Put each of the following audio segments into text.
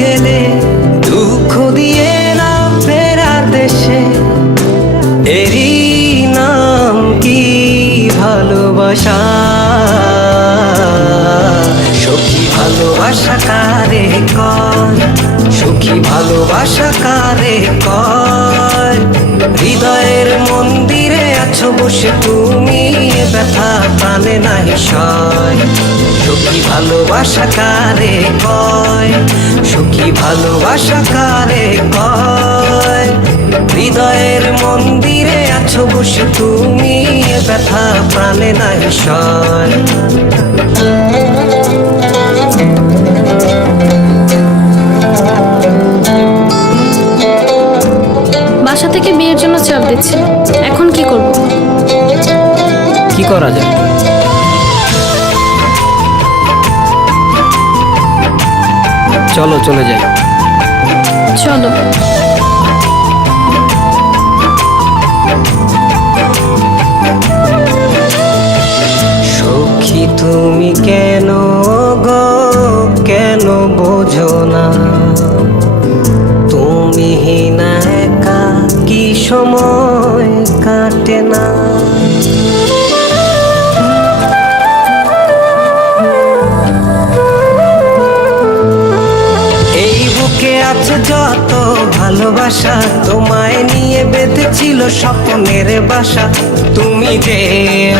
গেলে দুঃখ দিয়ে না ফেরার দেশে, এরই নাম কি ভালোবাসা? সখী ভালোবাসা কারে কয়, সখী ভালোবাসা কারে কয়? হৃদয়ের মন্দিরে আছো বসে তুমি, ব্যথা প্রাণে নাহি সয়। সখী ভালোবাসা কারে কয়, সখী ভালোবাসা কারে কয়? হৃদয়ের মন্দিরে আছো বসে তুমি, ব্যথা প্রাণে নাহি সয়। বাসা থেকে বিয়ের জন্য চাপ দিচ্ছে, এখন কি করব? কি করা যায়? চলো চলে যাই। চলো। সখী তুমি কেন গো, কেন বোঝো না? তুমি না একা কি সময় কাটে না? এই বুকে আছে যত ভালোবাসা, তোমায় নিয়ে বেঁধেছিল স্বপ্নের বাসা। তুমি যে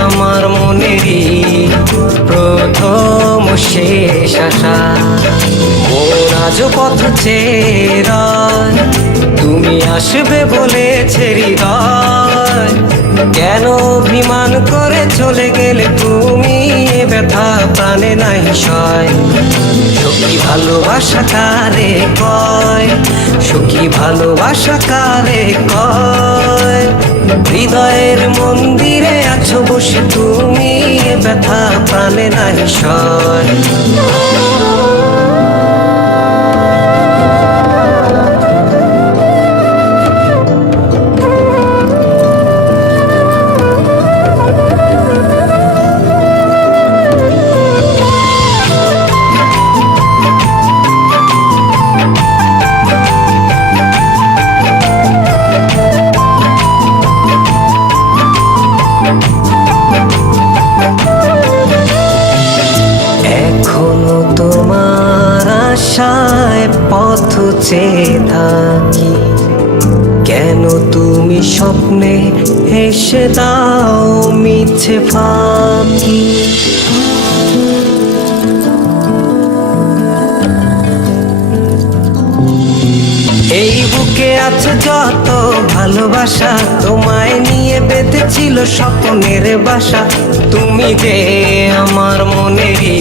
আমার মনেরই প্রথম শেষ আশা। মন আজ পথ চেয়ে রয়, তুমি আসবে বলেছে হৃদয়। কেন অভিমান করে চলে গেলে তুমি, ব্যথা প্রাণে নাই সয়। সখী ভালোবাসা কারে কয়, সখী ভালোবাসা কারে কয়? হৃদয়ের মন্দিরে আছো বসে তুমি, ব্যথা প্রাণে নাই সয়। এখনো তোমার আশায় পথ চেয়ে থাকি, কেন তুমি স্বপ্নে হেসে দাও মিছে ফাঁকি? এই বুকে আছে যত ভালোবাসা, তোমায় নিয়ে বেঁধেছিল স্বপ্নের বাসা। তুমি যে আমার মনেরই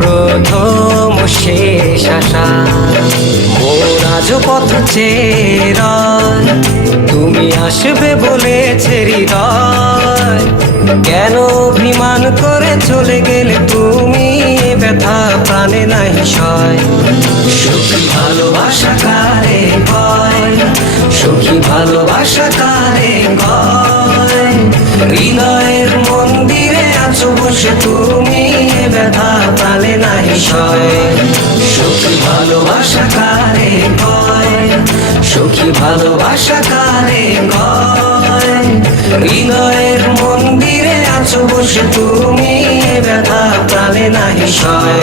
প্রথম শেষ আশা। মন আজ পথ চেয়ে রয়, তুমি আসবে বলেছে হৃদয়। কেন অভিমান করে চলে গেলে তুমি, ব্যথা প্রাণে নাই সয়। সখী ভালোবাসা কারে কয়, সখী ভালোবাসা কারে কয়? হৃদয়ের মন্দিরে আছো বসে তুমি, ব্যথা প্রাণে নাই সয়। সখী ভালোবাসা কারে কয়, সখী ভালোবাসা কারে কয়? হৃদয়ের মন্দিরে আছো বসে তুমি, ব্যথা প্রাণে নাই সয়।